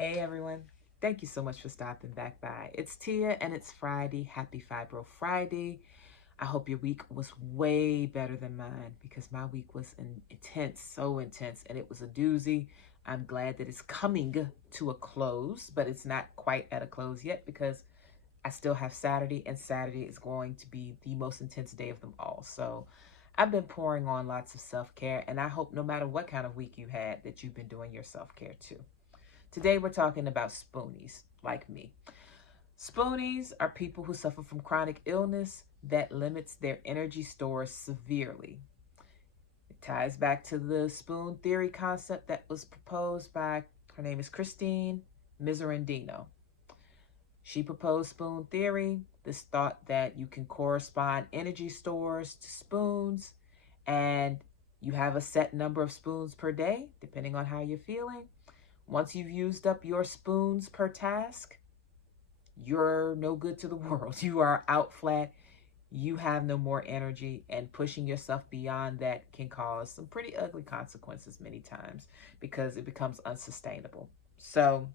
Hey everyone, thank you so much for stopping back by. It's Tia and it's Friday. Happy Fibro Friday. I hope your week was way better than mine because my week was intense, so intense, and it was a doozy. I'm glad that it's coming to a close, but it's not quite at a close yet because I still have Saturday, and Saturday is going to be the most intense day of them all. So I've been pouring on lots of self-care, and I hope no matter what kind of week you had that you've been doing your self-care too. Today we're talking about spoonies, like me. Spoonies are people who suffer from chronic illness that limits their energy stores severely. It ties back to the spoon theory concept that was proposed by, her name is Christine Miserandino. She proposed spoon theory, this thought that you can correspond energy stores to spoons, and you have a set number of spoons per day, depending on how you're feeling. Once you've used up your spoons per task, you're no good to the world. You are out flat. You have no more energy, and pushing yourself beyond that can cause some pretty ugly consequences many times because it becomes unsustainable. So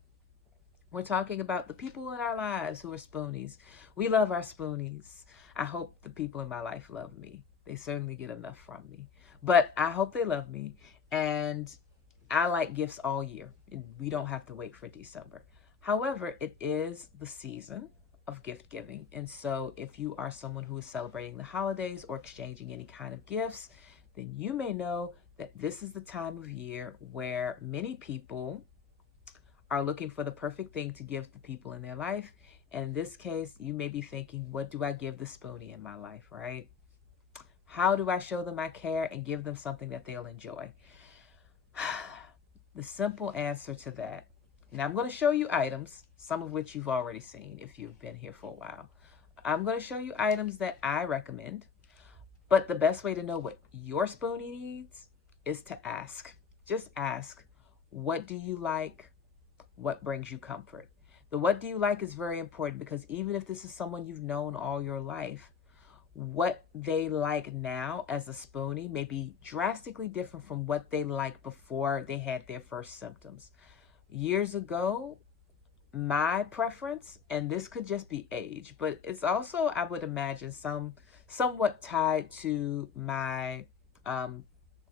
we're talking about the people in our lives who are spoonies. We love our spoonies. I hope the people in my life love me. They certainly get enough from me, but I hope they love me. And I like gifts all year. We don't have to wait for December. However, it is the season of gift giving. And so if you are someone who is celebrating the holidays or exchanging any kind of gifts, then you may know that this is the time of year where many people are looking for the perfect thing to give the people in their life. And in this case, you may be thinking, what do I give the spoonie in my life, right? How do I show them I care and give them something that they'll enjoy? The simple answer to that, now I'm going to show you items, some of which you've already seen if you've been here for a while. I'm going to show you items that I recommend, but the best way to know what your spoonie needs is to ask. Just ask, what do you like? What brings you comfort? The what do you like is very important because even if this is someone you've known all your life, what they like now as a spoonie may be drastically different from what they liked before they had their first symptoms. Years ago, my preference, and this could just be age, but it's also, I would imagine, somewhat tied to my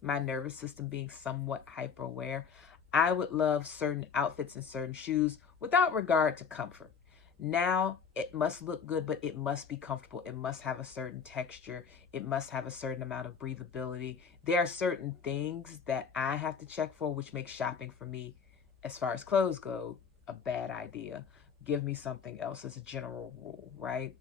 nervous system being somewhat hyper aware. I would love certain outfits and certain shoes without regard to comfort. Now it must look good, but it must be comfortable. It must have a certain texture. It must have a certain amount of breathability. There are certain things that I have to check for, which makes shopping for me, as far as clothes go, a bad idea. Give me something else as a general rule, right?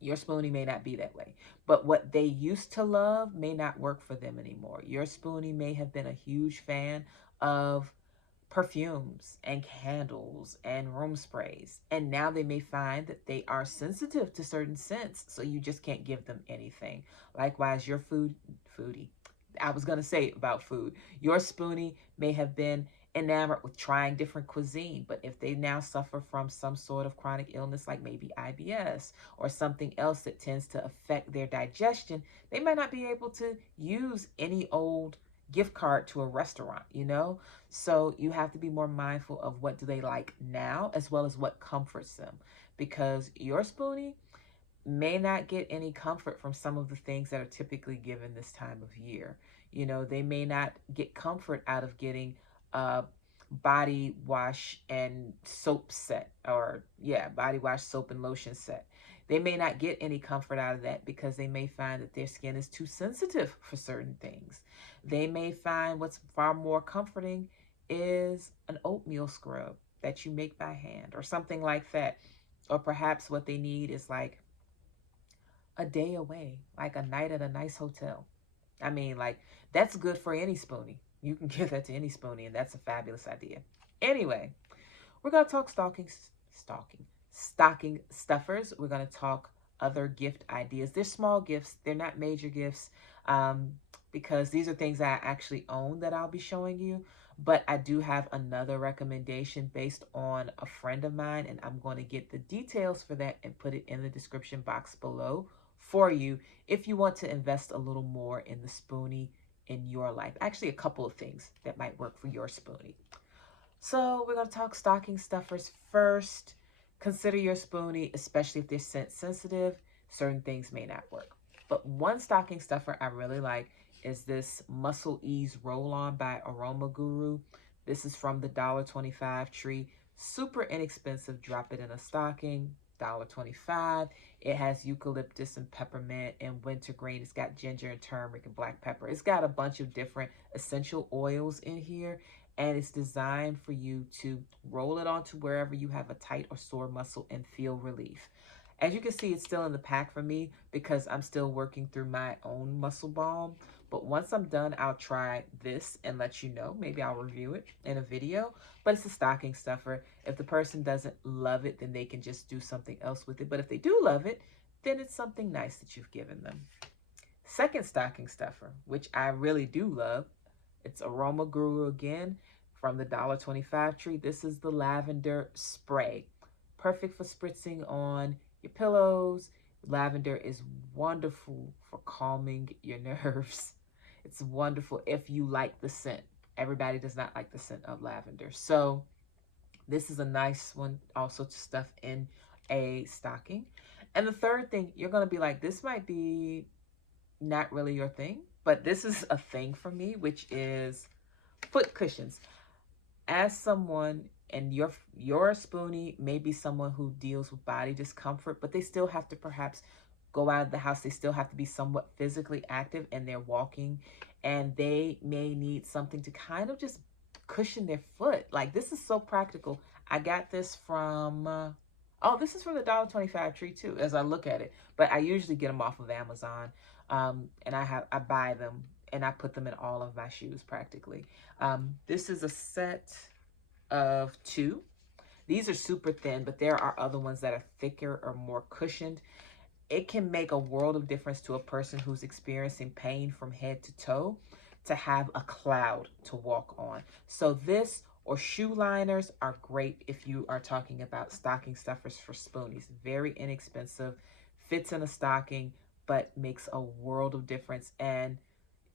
Your spoonie may not be that way, but what they used to love may not work for them anymore. Your spoonie may have been a huge fan of perfumes and candles and room sprays, and now they may find that they are sensitive to certain scents, so you just can't give them anything. Likewise, your foodie, I was going to say about food, your spoonie may have been enamored with trying different cuisine, but if they now suffer from some sort of chronic illness like maybe IBS or something else that tends to affect their digestion, they might not be able to use any old gift card to a restaurant, you know? So you have to be more mindful of what do they like now as well as what comforts them, because your spoonie may not get any comfort from some of the things that are typically given this time of year. You know, they may not get comfort out of getting a body wash and soap set, or body wash, soap and lotion set. They may not get any comfort out of that because they may find that their skin is too sensitive for certain things. They may find what's far more comforting is an oatmeal scrub that you make by hand or something like that. Or perhaps what they need is like a day away, like a night at a nice hotel. I mean, like, that's good for any spoonie. You can give that to any spoonie, and that's a fabulous idea. Anyway, we're going to talk stocking stuffers. We're going to talk other gift ideas. They're small gifts. They're not major gifts, because these are things I actually own that I'll be showing you. But I do have another recommendation based on a friend of mine, and I'm going to get the details for that and put it in the description box below for you if you want to invest a little more in the spoonie in your life. Actually, a couple of things that might work for your spoonie. So we're going to talk stocking stuffers first. Consider your Spoonie, especially if they're scent sensitive. Certain things may not work. But one stocking stuffer I really like is this Muscle Ease Roll-On by Aroma Guru. This is from the $1.25 tree. Super inexpensive. Drop it in a stocking. $1.25. It has eucalyptus and peppermint and wintergreen. It's got ginger and turmeric and black pepper. It's got a bunch of different essential oils in here, and it's designed for you to roll it onto wherever you have a tight or sore muscle and feel relief. As you can see, it's still in the pack for me because I'm still working through my own muscle balm. But once I'm done, I'll try this and let you know. Maybe I'll review it in a video. But it's a stocking stuffer. If the person doesn't love it, then they can just do something else with it. But if they do love it, then it's something nice that you've given them. Second stocking stuffer, which I really do love, it's Aroma Guru again from the $1.25 tree. This is the lavender spray. Perfect for spritzing on your pillows. Lavender is wonderful for calming your nerves. It's wonderful if you like the scent. Everybody does not like the scent of lavender. So this is a nice one also to stuff in a stocking. And the third thing, you're going to be like, this might be not really your thing, but this is a thing for me, which is foot cushions. As someone, and your Spoonie may be someone who deals with body discomfort, but they still have to perhaps go out of the house. They still have to be somewhat physically active, and they're walking, and they may need something to kind of just cushion their foot. Like, this is so practical. I got this from oh, this is from the $1.25 tree too, as I look at it, but I usually get them off of Amazon. And I buy them and I put them in all of my shoes practically. This is a set of 2. These are super thin, but there are other ones that are thicker or more cushioned. It can make a world of difference to a person who's experiencing pain from head to toe to have a cloud to walk on. So this or shoe liners are great if you are talking about stocking stuffers for Spoonies. Very inexpensive, fits in a stocking, but makes a world of difference. And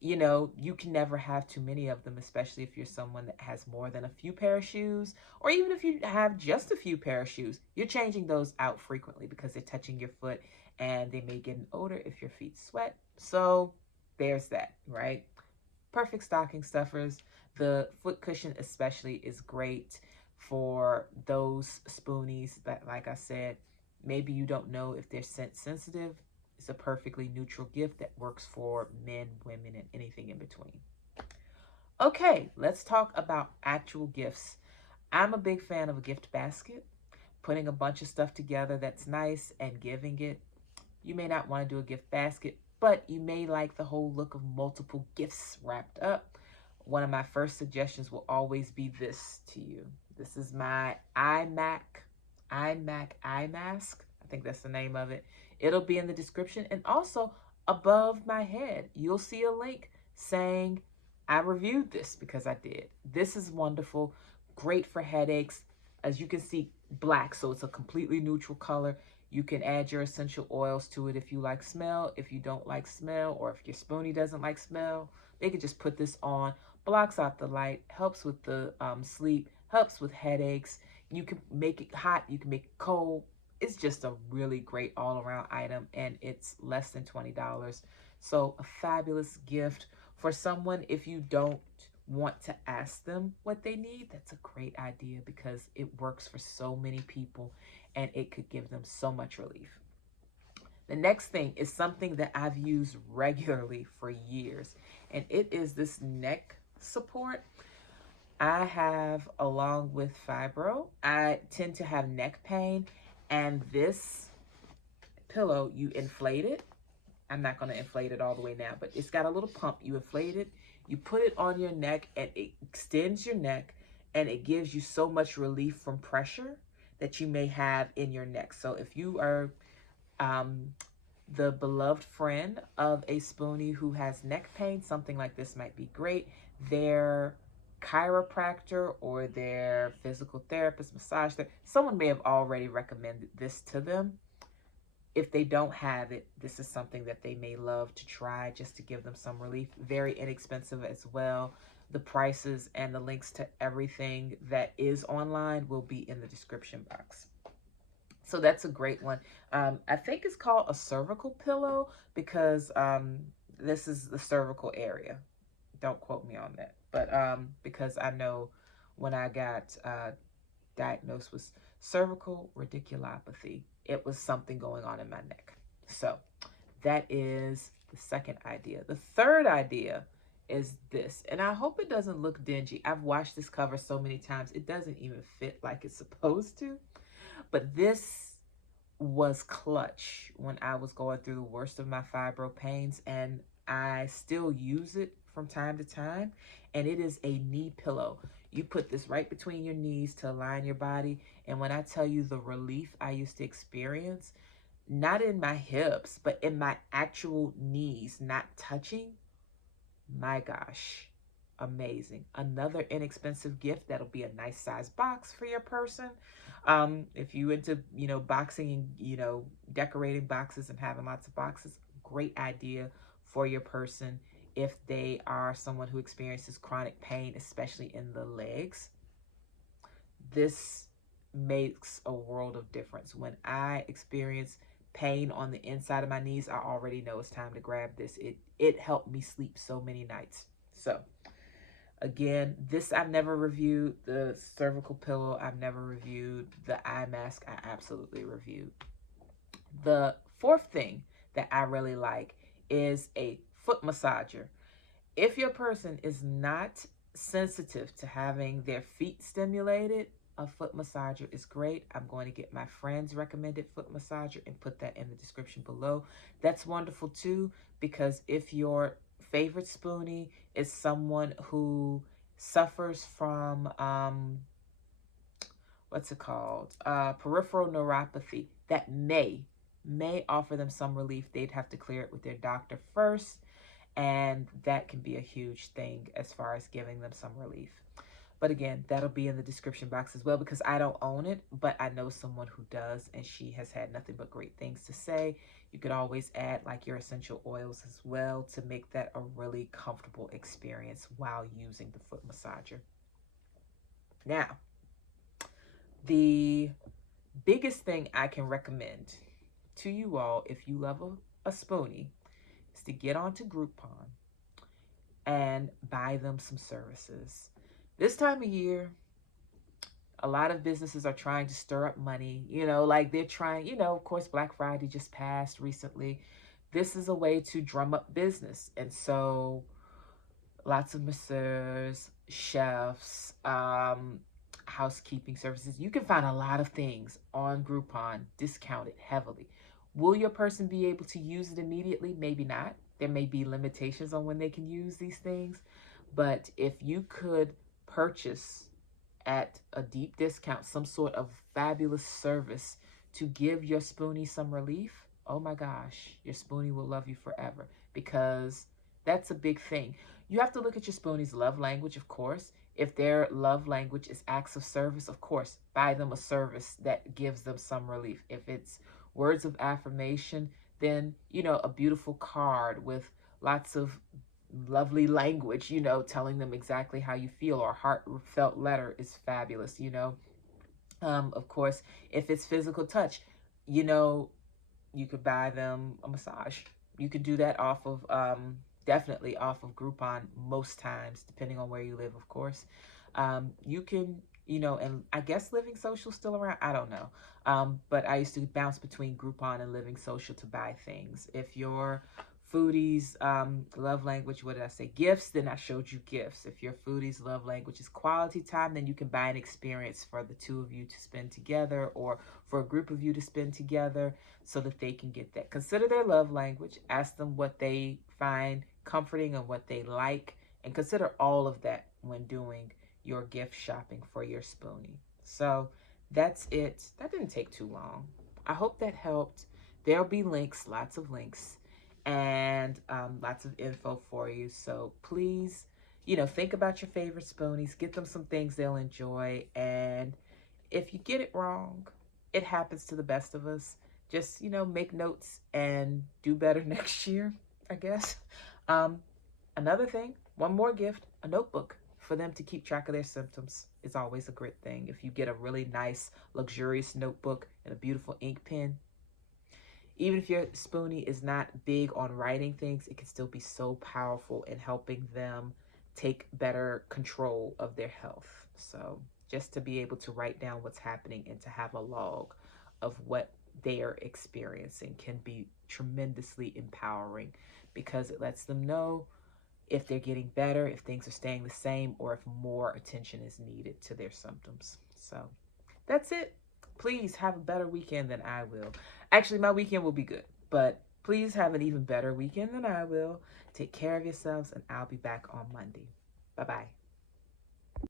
you know, you can never have too many of them, especially if you're someone that has more than a few pair of shoes, or even if you have just a few pair of shoes. You're changing those out frequently because they're touching your foot, and they may get an odor if your feet sweat. So there's that, right? Perfect stocking stuffers. The foot cushion especially is great for those Spoonies that, like I said, maybe you don't know if they're scent sensitive. It's a perfectly neutral gift that works for men, women, and anything in between. Okay, let's talk about actual gifts. I'm a big fan of a gift basket, putting a bunch of stuff together that's nice and giving it. You may not want to do a gift basket, but you may like the whole look of multiple gifts wrapped up. One of my first suggestions will always be this to you. This is my iMac eye mask. I think that's the name of it. It'll be in the description, and also above my head, you'll see a link saying I reviewed this because I did. This is wonderful, great for headaches. As you can see, black, so it's a completely neutral color. You can add your essential oils to it if you like smell. If you don't like smell, or if your Spoonie doesn't like smell, they could just put this on. Blocks out the light, helps with the sleep, helps with headaches. You can make it hot, you can make it cold. It's just a really great all-around item, and it's less than $20. So a fabulous gift for someone. If you don't want to ask them what they need, that's a great idea because it works for so many people, and it could give them so much relief. The next thing is something that I've used regularly for years, and it is this neck support. I have, along with Fibro, I tend to have neck pain, and this pillow, you inflate it. I'm not going to inflate it all the way now, but it's got a little pump. You inflate it, you put it on your neck, and it extends your neck, and it gives you so much relief from pressure that you may have in your neck. So if you are the beloved friend of a Spoonie who has neck pain, something like this might be great. Their chiropractor or their physical therapist, massage therapist, someone may have already recommended this to them. If they don't have it, this is something that they may love to try just to give them some relief. Very inexpensive as well. The prices and the links to everything that is online will be in the description box. So that's a great one. I think it's called a cervical pillow because this is the cervical area. Don't quote me on that. But because I know when I got diagnosed with cervical radiculopathy, it was something going on in my neck. So that is the second idea. The third idea is this, and I hope it doesn't look dingy. I've watched this cover so many times, it doesn't even fit like it's supposed to. But this was clutch when I was going through the worst of my fibro pains, and I still use it from time to time. And it is a knee pillow. You put this right between your knees to align your body. And when I tell you the relief I used to experience, not in my hips, but in my actual knees, not touching, my gosh, amazing. Another inexpensive gift that'll be a nice size box for your person. If you into, boxing and, decorating boxes and having lots of boxes, great idea for your person if they are someone who experiences chronic pain, especially in the legs. This makes a world of difference. When I experience pain on the inside of my knees, I already know it's time to grab this. It helped me sleep so many nights. So again, this I've never reviewed. The cervical pillow I've never reviewed. The eye mask I absolutely reviewed. The fourth thing that I really like is a foot massager. If your person is not sensitive to having their feet stimulated, a foot massager is great. I'm going to get my friend's recommended foot massager and put that in the description below. That's wonderful too, because if your favorite Spoonie is someone who suffers from, peripheral neuropathy, that may offer them some relief. They'd have to clear it with their doctor first, and that can be a huge thing as far as giving them some relief. But again, that'll be in the description box as well, because I don't own it, but I know someone who does, and she has had nothing but great things to say. You could always add like your essential oils as well to make that a really comfortable experience while using the foot massager. Now, the biggest thing I can recommend to you all, if you love a Spoonie, is to get onto Groupon and buy them some services. This time of year, a lot of businesses are trying to stir up money, like they're trying, of course, Black Friday just passed recently. This is a way to drum up business. And so lots of masseurs, chefs, housekeeping services. You can find a lot of things on Groupon discounted heavily. Will your person be able to use it immediately? Maybe not. There may be limitations on when they can use these things. But if you could purchase at a deep discount some sort of fabulous service to give your Spoonie some relief, oh my gosh, your Spoonie will love you forever, because that's a big thing. You have to look at your Spoonie's love language, of course. If their love language is acts of service, of course, buy them a service that gives them some relief. If it's words of affirmation, then, a beautiful card with lots of lovely language, telling them exactly how you feel, or heartfelt letter is fabulous, Of course, if it's physical touch, you could buy them a massage. You could do that off of, definitely off of Groupon most times, depending on where you live, of course. You can, and I guess Living Social's still around. I don't know. But I used to bounce between Groupon and Living Social to buy things. If your foodie's love language, what did I say? Gifts, then I showed you gifts. If your foodie's love language is quality time, then you can buy an experience for the two of you to spend together, or for a group of you to spend together, so that they can get that. Consider their love language. Ask them what they find comforting and what they like, and consider all of that when doing your gift shopping for your Spoonie. So that's it. That didn't take too long. I hope that helped. There'll be links, lots of links, and lots of info for you. So please, think about your favorite Spoonies. Get them some things they'll enjoy. And if you get it wrong, it happens to the best of us. Just, make notes and do better next year, I guess. Another thing, one more gift, a notebook. for them to keep track of their symptoms is always a great thing. If you get a really nice, luxurious notebook and a beautiful ink pen, even if your Spoonie is not big on writing things, it can still be so powerful in helping them take better control of their health. So just to be able to write down what's happening and to have a log of what they are experiencing can be tremendously empowering, because it lets them know if they're getting better, if things are staying the same, or if more attention is needed to their symptoms. So that's it. Please have a better weekend than I will. Actually, my weekend will be good, but please have an even better weekend than I will. Take care of yourselves, and I'll be back on Monday. Bye-bye.